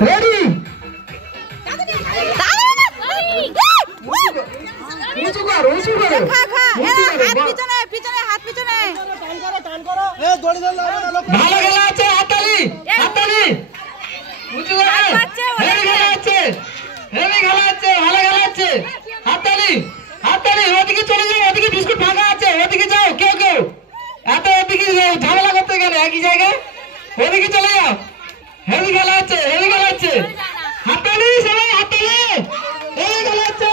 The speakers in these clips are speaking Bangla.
রেডি ভালো খেলা আছে হাততালি হাততালি উঁচু করে হেভি খেলা আছে হেভি খেলা আছে ভালো খেলা আছে হাততালি হাততালি ওদিকে চলে যাও ওদিকে বিস্কুট ভাঙা আছে ওদিকে যাও কেউ কেউ এত ওদিকে ঝামেলা করতে গেলে একই জায়গায় ওদিকে চলে যাও হেভি খেলা আছে হেভি খেলা আছে হাততালি সবাই হাততালি হেভি খেলা আছে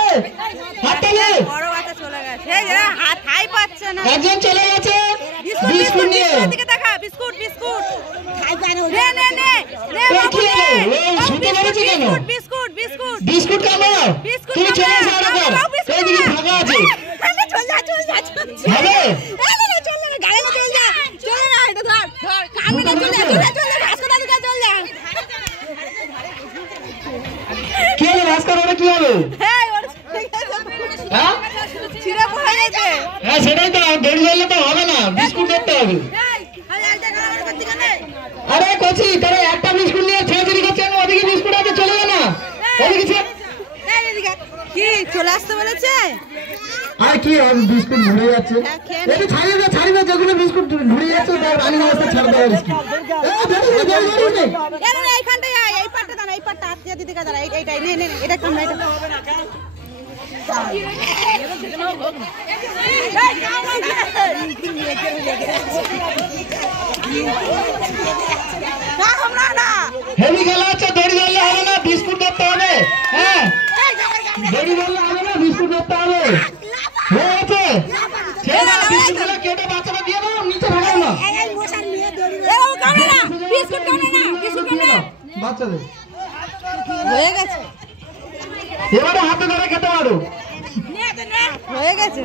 হাততালি বড় বাচ্চা চলে গেছে এই যে হাত হাই পাচ্ছে না একজন চলে গেছে বিস্কুট নিয়ে এদিকে দেখা বিস্কুট বিস্কুট খাই পায় না নে নে নে নে বাবু নে শুতে বলেছে কেন বিস্কুট বিস্কুট বিস্কুট কেন তুমি চলে যাও না এইদিকে ভাগা আছে চল যা চল যা হবে না চল না গাড়ি চল যা চল না এটা ধর ধর কামে না চল যা চল যা ভাস্কর দাদু চল যা কি হলো ভাস্কর ওটা কি হলো এই ওর হ্যাঁ ছিড়ে পড়ে গেছে হ্যাঁ সেটাই তো দড়ি ধরলে তো হবে না বিস্কুট ধরতে হবে আরে কোচি তোরা একটা বিস্কুট নিয়ে ছেড়ে করছেন ওদিকে বিস্কুট আছে চলে যা না ওদিকে কি চলে আসতে বলেছে আর কি বিস্কুট ঘুরে যাচ্ছে এই ছাড়িয়ে দে যেগুলো বিস্কুট ঘুরে যাচ্ছে তার রানী অবস্থা ছাড় দাও এইখানটায় এই পাটটা দাঁড়া এই পাটটা হাতে দিদিকে দাঁড়া এইটাই নে নে এটা কাম না এটা হেভি খেলা আছে দড়ি ধরলে হবে না বিস্কুট ধরতে হবে হ্যাঁ দড়ি ধরলে হবে না বিস্কুট ধরতে হবে হয়ে গেছে ছেড়ে বিস্কুটগুলো কেটে বাচ্চাটা দিয়ে দাও নিচে ভাগাও না বিস্কুট কামড়ে না বিস্কুট কামড়ে বাচ্চাদের হয়ে গেছে এবারে হাতে ধরে খেতে পারো হয়ে গেছে